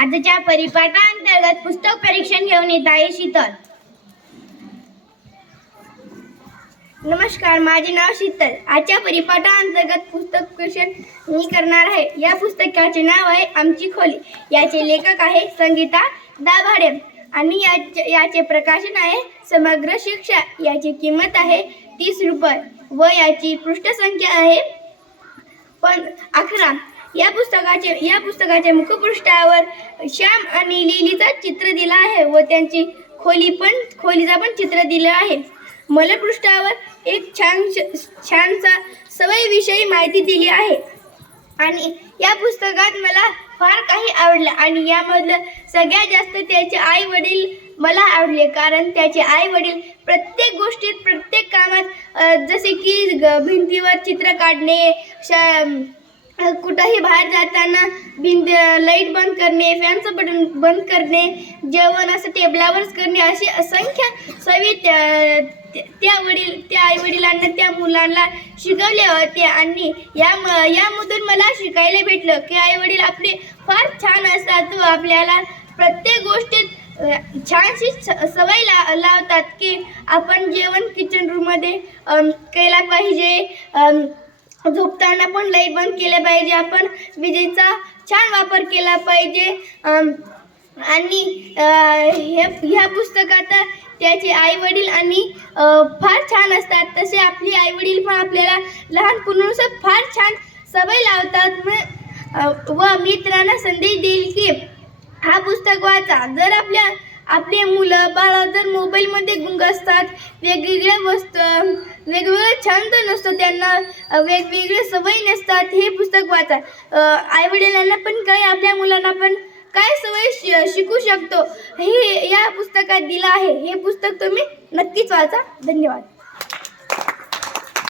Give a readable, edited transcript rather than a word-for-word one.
आजच्या परिपाठांतर्गत पुस्तक परीक्षण घेऊन येत आहे शीतल. नमस्कार, माझे नाव शीतल. आजच्या परिपाठांतर्गत पुस्तक परीक्षण मी करणार आहे. या पुस्तकाचे नाव आहे आमची खोली. याचे लेखक आहे संगीता दाभाडे आणि याचे प्रकाशन आहे समग्र शिक्षा. याची किंमत आहे 30 रुपये व याची पृष्ठसंख्या आहे 11. या पुस्तकाच्या मुखपृष्ठावर श्याम आणि लिलीचा चित्र दिला आहे व त्यांची खोलीचा पण चित्र दिलं आहे. मलपृष्ठावर एक छानसा सवयीविषयी माहिती दिली आहे. आणि या पुस्तकात मला फार काही आवडलं आणि यामधलं सगळ्यात जास्त त्याचे आई वडील मला आवडले, कारण त्याचे आई वडील प्रत्येक गोष्टीत प्रत्येक कामात जसे की भिंतीवर चित्र काढणे, कुठंही बाहेर जाताना लाईट बंद करणे, फॅनचं बटन बंद करणे, जेवण असं टेबलावरच करणे, असे असंख्य सवयी त्या आई वडिलांना त्या मुलांना शिकवले होते. आणि यामधून मला शिकायला भेटलं की आई वडील आपले फार छान असतात व आपल्याला प्रत्येक गोष्टीत छानशी सवय लावतात की आपण जेवण किचन रूममध्ये केला पाहिजे, झोपताना पण लाईट बंद केले पाहिजे, आपण विजेचा छान वापर केला पाहिजे. आणि ह्या पुस्तकात त्याचे आई वडील आणि फार छान असतात. तसे आपली आई वडील पण आपल्याला लहानपणापासून फार छान सवय लावतात व मित्रांना संदेश देईल की हा पुस्तक वाचा. जर आपले मुलं बाळ जर मोबाईलमध्ये गुंग असतात, वेगवेगळे छंद नसतो, त्यांना वेगवेगळे सवयी नसतात, हे पुस्तक वाचा. आई वडिलांना पण काय आपल्या मुलांना पण काय सवय शिकू शकतो हे या पुस्तकात दिलं आहे. हे पुस्तक तुम्ही नक्कीच वाचा. धन्यवाद.